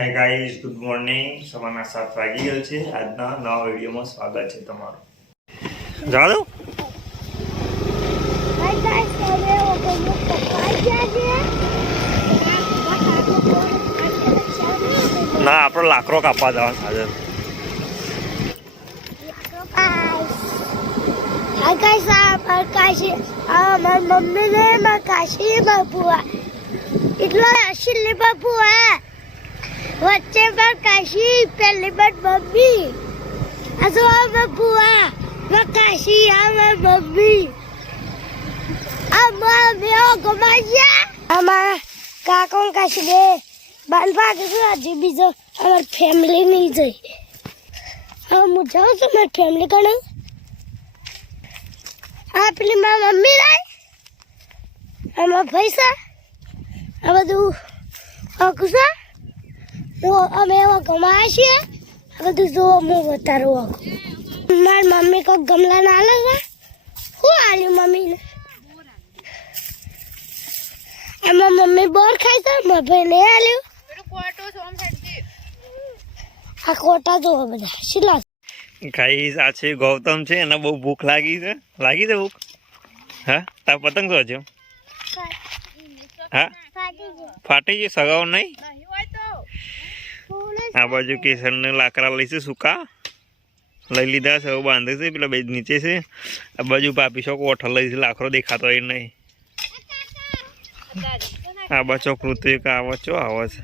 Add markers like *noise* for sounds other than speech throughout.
Hi guys good morning સવારના સાત વાગી ગયો છે. આજના નવા વિડીયોમાં સ્વાગત છે તમારું. હું છે. ના આપણો લાકડો કાપવા જવા માર કાશી આ માર મમ્મી ને કાશી બાપુ એટલો અશિલ બાપુ બુઆ વચ્ચે માર કાશી, પહેલી માર મમ્મી. આ માર બુઆ માર કાશી માર મમ્મી. અમા મેઓ ગમાયા અમા કાકો કાશી બે બાલ ભાગ આજે બીજો અમાર ફેમિલી નહીં જઈ હા હું જાઉં છું મારી ફેમિલી કણે આ મારા મમ્મી રાય? આમાં પૈસા? આ બધું આખું હું અમે એવા ગમાય છીએ. આ બધું જોવો હું વધારું આખું મારી મમ્મી કોઈ ગમલા ના આલે છે? શું આલ્યું મમ્મીને? એમાં મમ્મી બોર ખાય છે મારા ભાઈ નહીં આલ્યું આ કોટા જો બધા. શીલા. ગાઈઝ આ છે ગૌતમ છે એને બહુ ભૂખ લાગી છે. લાગી છે ભૂખ? હા? તાર પતંગ શું છે હા? ફાટી ગયો સગાવ નહીં? આ બાજુ કેસરને લાકડા લઈશું સૂકા. લઈ લીધા છે બાંધે છે, પેલા બે નીચે છે. આ બાજુ પાપી શોક ઓઠર લઈ છે, લાકડો દેખાતો હોય નહીં. આ બચો પૃથ્વી કા આવો ચો આવો છે.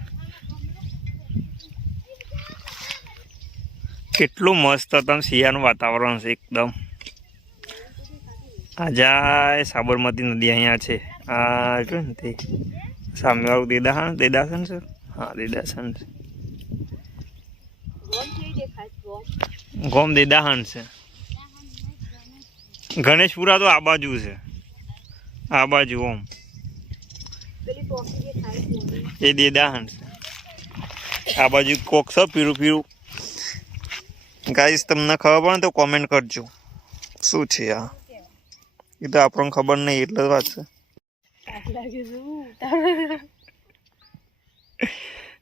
કેટલું મસ્ત તમે શિયાળનું વાતાવરણ છે એકદમ. આજા એ સાબરમતી નદી અહીંયા છે. આ જો ને તે. સામેવાળું દેદાસણ દેદાસન છે? હા, દેદાસન છે. ગોમ દેદાહન છે. ગણેશપુરા તો આ બાજુ છે. આ બાજુ ઓમ. એ દેદાહન છે. આ બાજુ કોક છે પીરું પીરું ગાઈસ તમને ખબર પડે તો કોમેન્ટ કરજો. શું છે આ? એ તો આપણને ખબર નહીં એટલે જ વાત છે.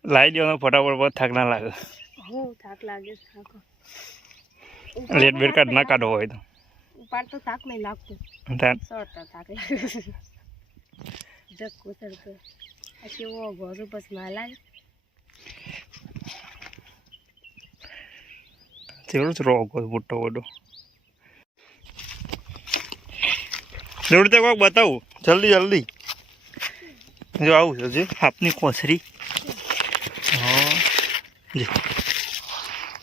લાવી દેવાનો ફટાફટ બહુ થાક ના લાગે. થાક લાગે થાક રેડ બેટ કાઢ ના કાઢો હોય તો. ઉપાડ તો થાક નહીં લાગતો. સડતા થાક લાગે ધક્કો સરતો આ કેવો ઘોરો પછી માં લાગે તેવડું જ રોગ હોય મોટો બધો જોડે તો કોઈક બતાવું? જલ્દી જલ્દી. જો આવું છે આપની કોસરી હા. જો.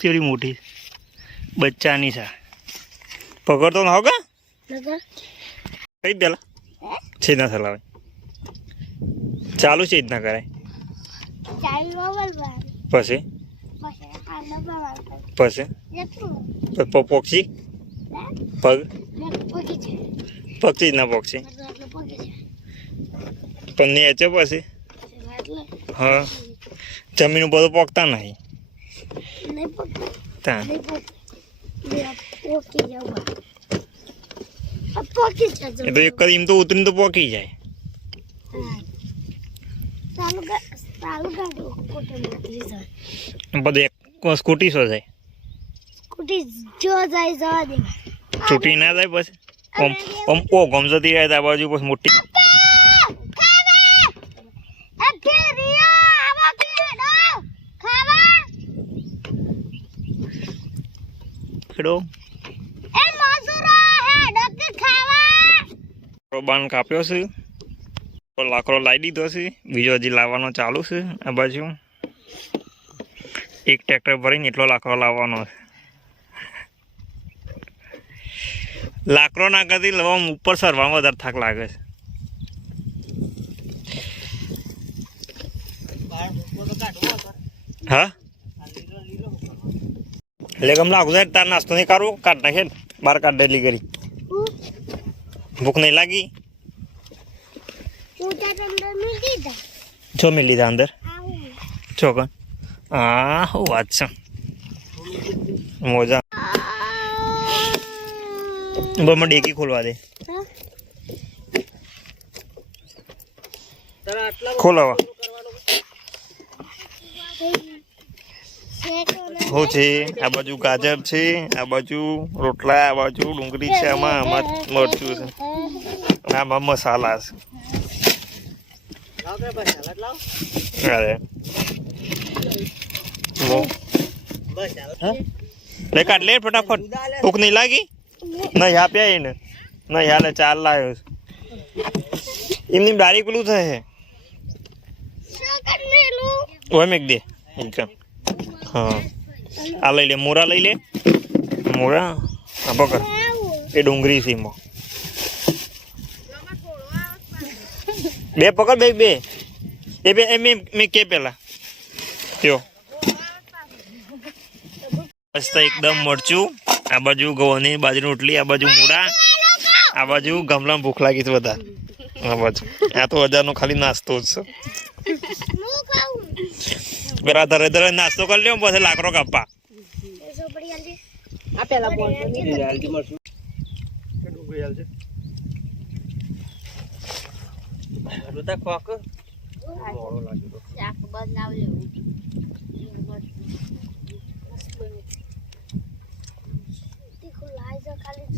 કેવડી મોટી. બચ્ચાની છે. પકડતો ના હોગા કે? કઈ પેલા છે ના ચલાવે ચાલુ છે રીતના ના કરાય પછી? પછી પોક્ષી? પગ? પક્ષી ના પોક્ષી. પણ નીચે પછી? હા. જમીન ઉપર પોકતા નહીં. છે એ તો એક એમ તો ઉતરીને તો પોકી જાય બધું એક સ્કૂટી શો જાય સ્કૂટી જો જાય જવા દે છૂટી ના જાય પછી ઓમ ઓમ ઓ ગમ જતી રહે આ બાજુ પછી મોટી ખેડો બાન કાપ્યો છે. લાકડો લાવી દીધો છે. બીજો હજી લાવવાનો ચાલુ છે. આ બાજુ એક ટ્રેક્ટર ભરીને એટલો લાકડો લાવવાનો છે. લાકડો ના કરતી લવામાં ઉપર સરવામાં વધારે થાક લાગે છે. હા? એટલે ગમ લાગુ છે તાર નાસ્તો નહીં કરવો કાઢ નાખે ને બાર કાઢ ડેલી કરી ભૂખ નહીં લાગી છો મેં લીધા અંદર છો કન હા હું વાત છે મોજા બમાં ડેકી ખોલવા દે ખોલાવા શું છે? આ બાજુ ગાજર છે આ બાજુ રોટલા આ બાજુ ડુંગળી છે આમાં આમાં મરચું છે. અને આમાં મસાલા છે. અરે. લે કાઢ લે ફટાફટ. ભૂખ નહીં લાગી? નહીં આપ્યા એને. નહીં હાલે ચાલ લાવ્યો એમની ડારી પેલું થાય ઓય મેક દે. એકદમ હા. આ લઈ લે, મોરા લઈ લે. મોરા? હા, પકડ. એ ડુંગળી છે એમાં. બે પકડ, બે બે. એ બે, એ મેં કે પેલા. ત્યો મસ્ત એકદમ મરચું. આ બાજુ ઘઉંની બાજરી રોટલી, આ બાજુ મૂળા આ બાજુ ગમલામાં ભૂખ લાગી છે બધા. આ બાજુ. આ તો હજારનો ખાલી નાસ્તો જ છે. પેલા ધરે ધરે નાસ્તો કરી લ્યો પછી લાકડો કાપવા. આ પેલા બોલ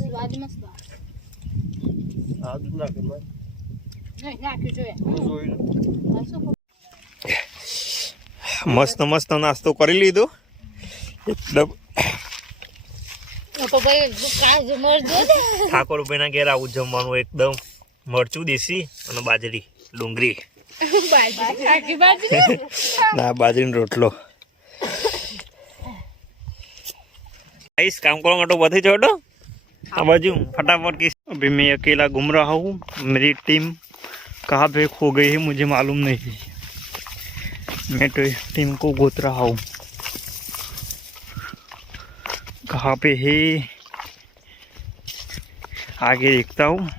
સ્વાદ મસ્ત નહીં નાખ્યું જોઈએ. આ શું મસ્ત મસ્ત નાસ્તો કરી લીધો એકદમ તો ભાઈ કાજુ મરજો ઠાકોરભાઈના ઘેર આવું જમવાનું એકદમ મરચું દેશી અને બાજરી ડુંગળી બાજરી આખી બાજરી ના બાજરીનો રોટલો आइस काम करो तो बधे छोड़ो अब बाजू फटाफट की अभी मैं अकेला घूम रहा हूँ मेरी टीम कहाँ पे खो गई है मुझे मालूम नहीं मैं टीम को गोत रहा हूँ। कहाँ पे है? आगे देखता हूँ।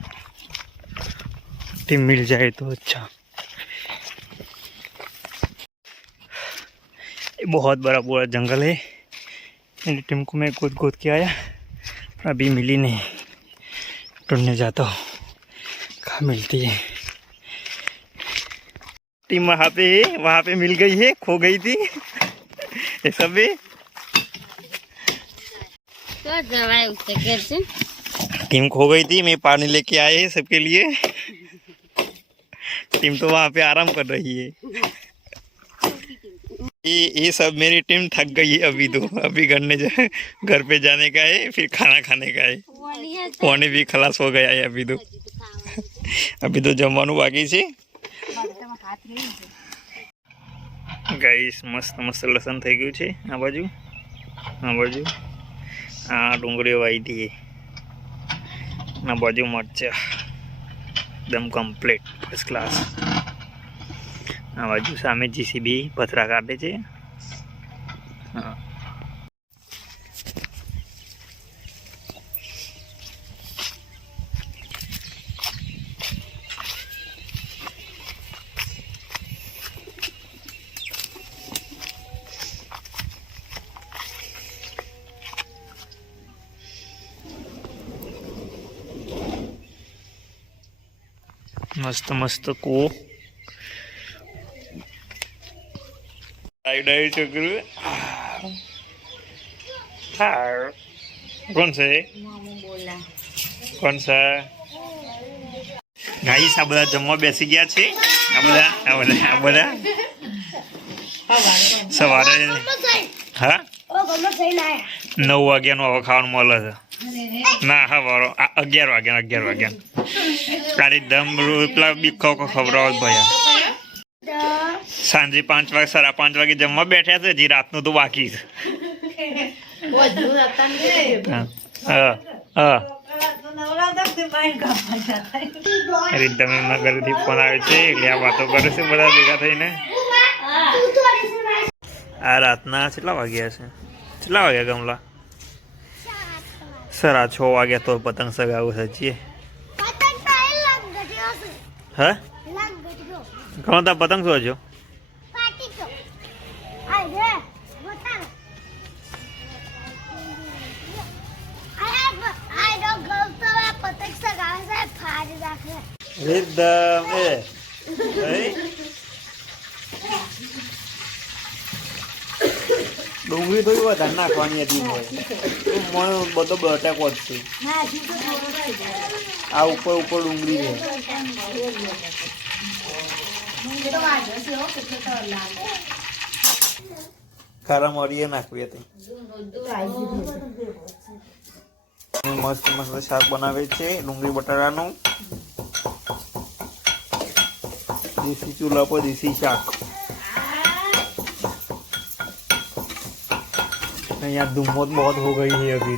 टीम मिल जाए तो अच्छा। बहुत बड़ा पूरा जंगल है। मेरी टीम को मैं गोद गोद के आया। अभी मिली नहीं। ढूँढने जाता हूँ। कहाँ मिलती है? टीम वहाँ पे है वहाँ पे मिल गई है खो गई थी। ये सब भी। टीम खो गई थी मैं पानी लेके आए है सबके लिए। टीम तो वहाँ पे आराम कर रही है। ये ये सब मेरी टीम थक गई है अभी तो। अभी घर ने घर पे जाने का है फिर खाना खाने का है। पानी भी खलास हो गया है अभी तो। अभी तो जमानू बाकी से ગાઈસ, મસ્ત મસ્ત લસણ થઈ ગયું છે. આ બાજુ? આ બાજુ? આ ડુંગળીઓ વાવી હતી આ બાજુ મરચા. એકદમ કમ્પ્લીટ ફર્સ્ટ ક્લાસ આ બાજુ સામે જીસીબી પથરા કાઢે છે. હા. મસ્ત મસ્ત કૂવો ડાઈ ડાઈ છોકરું. હા. કોણ છે? કોણ છે? ગાઈસ આ બધા જમવા બેસી ગયા છે. આ બધા આ બધા આ બધા. સવારે હા? નવ વાગ્યાનું હવે ખાવાનું મળે છે. ના હા વારો અગિયાર વાગ્યા અગિયાર વાગ્યા તારી દમ પેલા બીખો ખવડાવો ભયા સાંજે પાંચ વાગે સાડા પાંચ વાગે જમવા બેઠ્યા છે હજી રાતનું તો બાકી છે હા હા હા રીતમ એમના ફોન આવે છે એટલે આ વાતો કરે છે બધા ભેગા થઈને આ રાતના કેટલા વાગ્યા છે કેટલા વાગ્યા ગમલા સરા છ વાગ્યા તો પતંગ સગાવું સચીએ હા? ઘણો તા. પતંગ શું છો એકદમ એ. *laughs* ડુંગળી તો વધારે નાખવાની હતી મને. બધો બટાક જ આ ઉપર ઉપર ડુંગળી છે ખારા મરીએ નાખવી હતી. મસ્ત મસ્ત શાક બનાવે છે, ડુંગળી બટાટાનું. દેશી ચૂલા પર દેશી શાક. यहाँ धूमत बहुत हो गई है अभी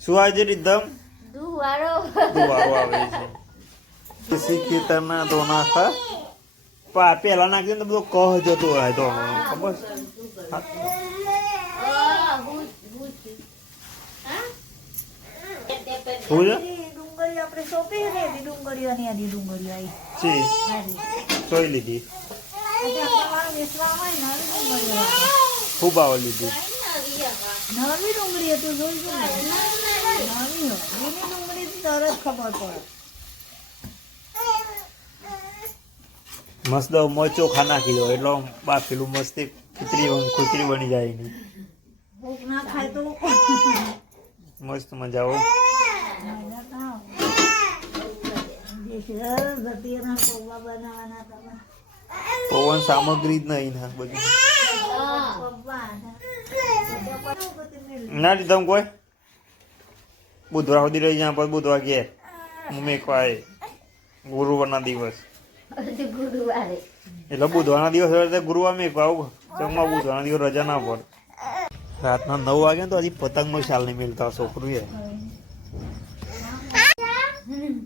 શું આજે રીધમ દુવારો દુવારો આવે છે દેશી ખેતરના તો નાખા પા પેલા નાખી તો બધો કહ જતો હોય તો ખબર શું છે? ડુંગળી આપણે સોંપી ડુંગળીઓ આવી. સોઈ લીધી. ખૂબ આવડ લીધી. નવી ડુંગળી હતું જોઈશું નવી ડુંગળી તરત ખબર પડે. મસ્ત મરચો ખા નાખી દો. એટલે બા પેલું મસ્તી ખીચડી ખીચડી બની જાય એની. મસ્ત મજા આવે મજા તો આવે. જે સરસ ગતિના પૌવા બનાવવાના તમે પવન સામગ્રી જ નહીં ના, બધી. ના લીધમ કોઈ? બુધવાર સુધી રહી જાય પછી બુધવાર ઘેર મમ્મી ખાય ગુરુવારના દિવસ. ગુરુવારે એટલે બુધવારના દિવસ એટલે ગુરુવાર મેં આવું. જમવા બુધવારના દિવસ રજા ના પડે. રાતના નવ વાગે તો હજી પતંગનો શાલ નહીં મિલતા, છોકરું એ હમણાં ચા પીધો છે પેલા જોજે મસા એક તો જોતો લે આ જો મય કેટલી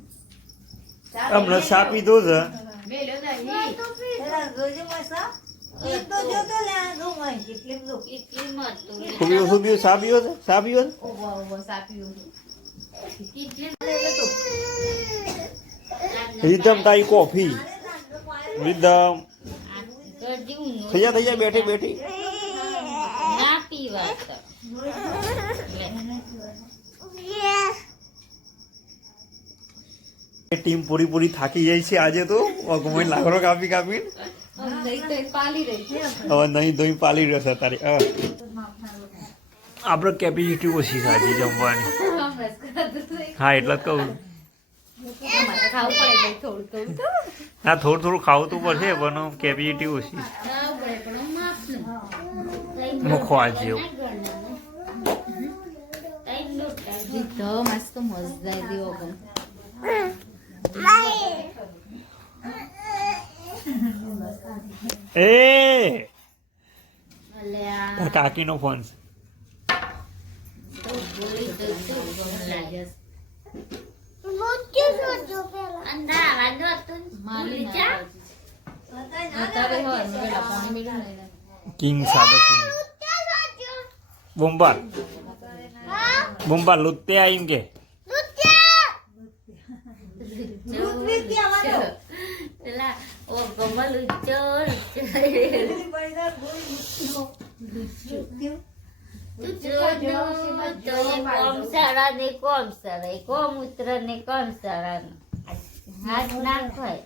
જો કેટલી મરતું ખૂબ્યું ખૂબ્યું ચા પીવો છે? પીવો છે? Rhythm coffee. રીધમ. થઈ જા થઈ જા બેઠી બેઠી તો એ ટીમ પૂરી પૂરી થાકી જાય છે આજે તો. અગમય લાકડો કાપી કાપી હવે નહીં ધોઈ પાલી રહેશે તારે હવે. આપણે કેપેસિટી ઓછી સાચી જમવાની. હા એટલે જ કહું. ખાવું થોડું થોડું તો હા થોડું થોડું ખાવું તો પડશે પણ કેપેસિટી ઓછી છે. ખાવું પડે પણ માપનું મૂકવા જેવું. તો મસ્ત મજા દેવો પણ એ અલ્યા તાર કાકીનો ફોન છે બોલી તો શું ગમ લાગે મૃત્યુ શોધજો પેલા અંદા આવાજ હતું મારી જા અત્યારે હોય મેં પેલા પાણી મેળ્યું ફોન કિંગ સાદો કિંગ. બોમ્બાર. લુત્તે આઈમ કે? પેલા ઓ ગમલ ઉચ્ચો કોમ સારા ને કોમ સારા કોમ ઉતર ને કોમ સારા હાથ નાખવાય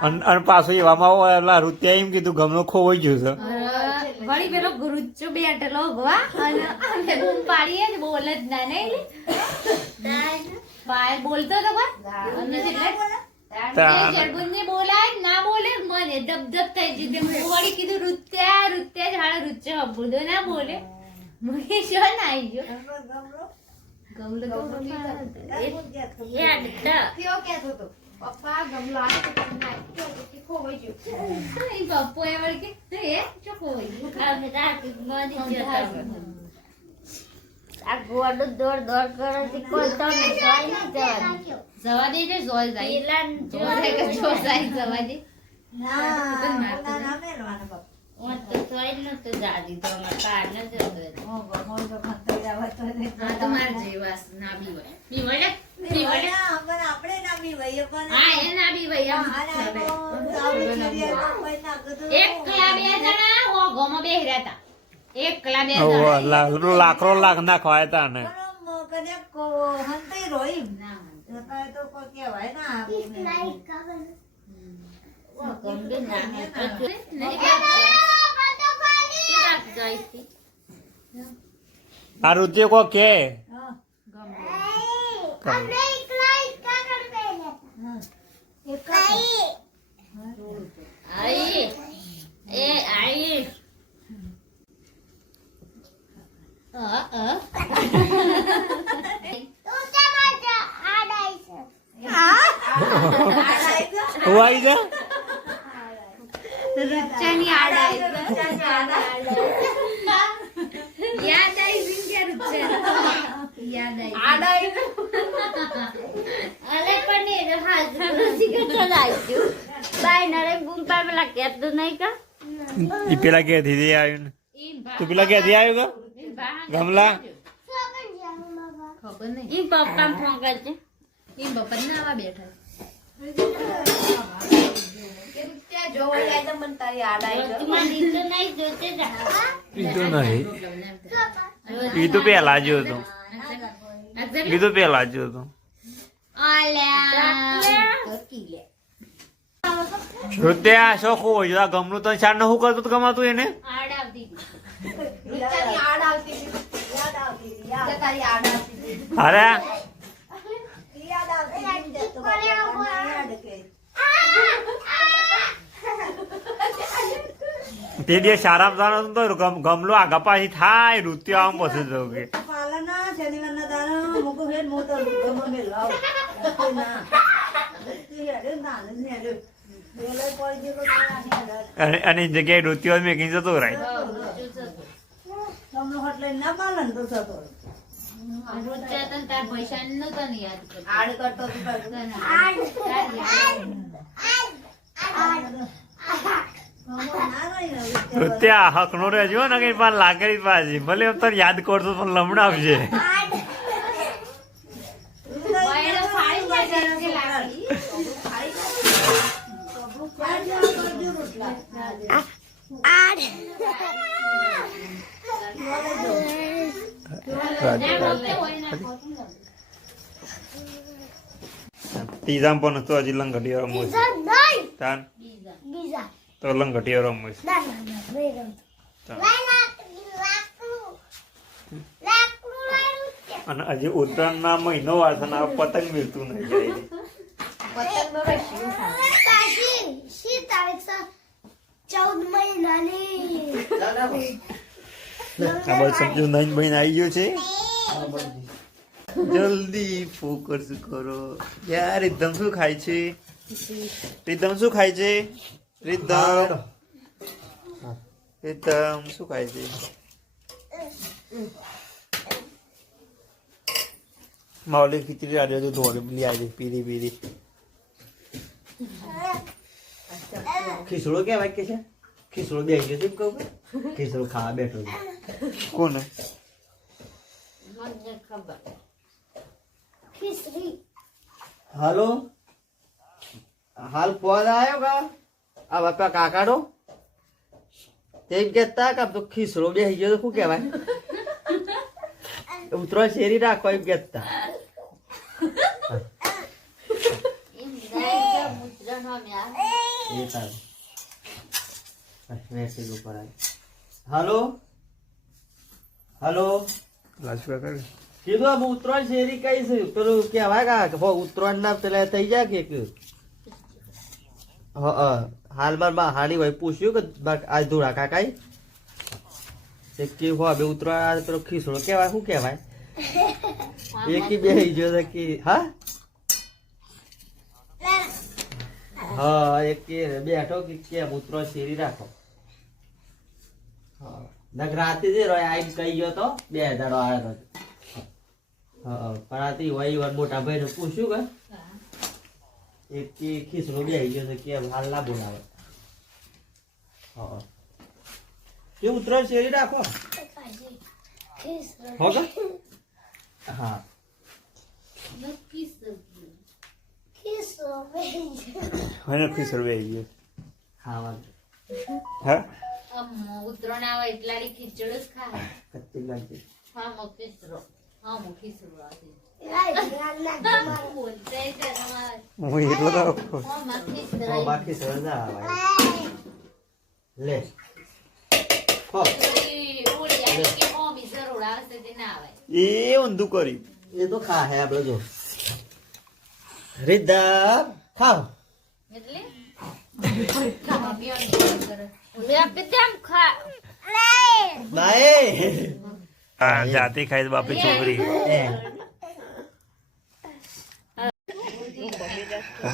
અને અને પાછું એવામાં એટલે રૂત્યા એમ કીધું ગમનો ખોવાઈ ગયું છે. વળી પેલો ગુરુચો બેઠેલો ગવા અને અમે બૂમ પાડીએ ને બોલે જ ના નહીં? બાય બોલતો તો. જડબુનને બોલાય ના બોલે મને ધબ ધબ થઈ ગયું તેમ હું કીધું રૂત્યા રૂત્યા જ હાડા રૂચ્યો ના બોલે. મને શું ના આવી ગયો ગમલો તો પપ્પા ગમલો તો એ પપ્પો એ વળી કે એ આ ગોડો દોડ દોડ કરે છે કોઈ તમે નહીં જવાની. જવા દે દેજો જોઈ જાય જોઈ કે જો જાય જવા દે ઓન તો જોઈ ન તો જાદી તો અમાર કાર ન જતો હા તમાર જેવા ના બી હોય બી હોય ને બી હોય ને હા એ ના બી હોય આમ એક કલા બે જણા ઓ ગોમાં બેહી રહેતા એકલા બે જણા. લા- લાકડો લાખ ના ખવાય ને પણ આમ કદાચ રોઈ. ના જતાંય તો કોઈ કહેવાય ના છે? આ રુદ્ર કો કે હા, ગમે. અમને એક લાઈક કરો પહેલે હા. એક આઈ આઈ. એ આઈ. અ, અ. આવી જા રૂચાની આડ આવી. યાદ આવી છે રૂચા? યાદ આવી. પણ એ કે. બાય નરે પેલા નહીં કા? ઈ પેલા કે દીદી આવ્યું તું પેલા કે દી આવ્યું ગમલા ખબર નહીં ઈ પપ્પા ફોન કરજે ઈ પપ્પા આવા બેઠા. ઈ પેલા જ હતું. તો પેલા જ હતું. રુત્યા શો ખોવો જો ગમનું તને ચાર શું કરતું હતું ગમાતું એને? આડ આવતી હતી. યાદ આવતી હતી, યાદ આવતી હતી, યાદ આવતી હતી. અરે યાદ આવતી હતી, યાદ કે. તે દિવસ સારામાં સારો તો ગમલો આ પાછી થાય નૃત્ય આમ પછી જવું કે. પાલના મુકુ ગમો ના. હેડે ને હેડે. અને જગ્યાએ રુત્યો મેં કઈ જતો રાઈ. તમને હોટ લઈને ના પાલન તો થતો. આડ કરતો તો પાછું. તને તાર યાદ ગમો ના ગઈ ને વિચાર રુત્યા હકનો રહેજો ને કઈ પણ લાગે પાછી. ભલે તને યાદ કરતો પણ રોટલા. આડ. ત્રીજામ પણ તો હજી લંગટીઓ રમવું છે બીજા નહીં. તાન? બીજા. બીજા તો લંગટીઓ રમવું છે. અને હજી મહિનો છે ને આ પતંગ મિલતું નહીં જાય કાશી શી તારીખ છે ચૌદ મહિનાની આ બસ સમજો નઈન બહેન આવી ગયો છે. જલ્દી ફોકસ કરો. યાર એકદમ શું ખાય છે? રીધમ શું ખાય છે? રીધમ. રીધમ શું ખાય છે? માવલી ખીચડી આડ્યો તો ધોળી પેલી આજે પીરી પીરી. ખીસડો કેવાય કે છે? ખીસડો બે ગયો છે કહું ખીસડો ખાવા બેઠો છે કોને મને ખબર. ખીચડી હાલો હાલ ફોન આવ્યો કા આ બાપા કાકાનો તેમ કેતા કે આમ તો ખીસડો બે ગયો તો શું કહેવાય ઉતરો શેરી રાખો એમ કેતા એમ જાય કે મુદ્રાનો મ્યા. એ સારું મેસેજ ઉપર આવે. હાલો? હાલો? લાજવા કીધું આમ ઉત્તરાયણ શેરી કઈ છે? પેલું કેવાય કા ઉત્તરાયણ ના પેલા થઈ જાય કે હાલમાં માં હાની હોય પૂછ્યું કે બા- આ ધોળા કાકાઈ તે કે હો બે ઉત્તરાયણ પેલો ખીસડો કેવાય શું કેવાય *laughs* એકી બે ગયો કે હા? હા એક કે બેઠો કે કેમ ઉતરો શેરી રાખો? રાતે જે રોય આઈ કહી ગયો તો બે હજાર આવ્યો તો પરાતી હોય વહી વાર મોટા ભાઈને પૂછ્યું કે એક કે ખીસડો બે ગયો છે કે હાલ ના બોલાવે. હા કે ઉતરો શેરી રાખો. હો કે? હા. ખીસડ બે ગયો. ખાવાનું હા? ઉતરણ આવે એટલાની ખીચડ જ ખાય. કચ્ચી લાગી. હા મો ખીચડો હા મો ખીચડો આવે રીધા ખાવ. એટલે? હા જાતે ખાઈ બાપી છોકરી.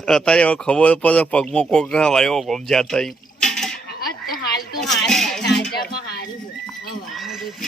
અત્યારે એવો ખબર પડે પગમાં કોક વાળો ગમ જાતા હાલ તો હારું છે.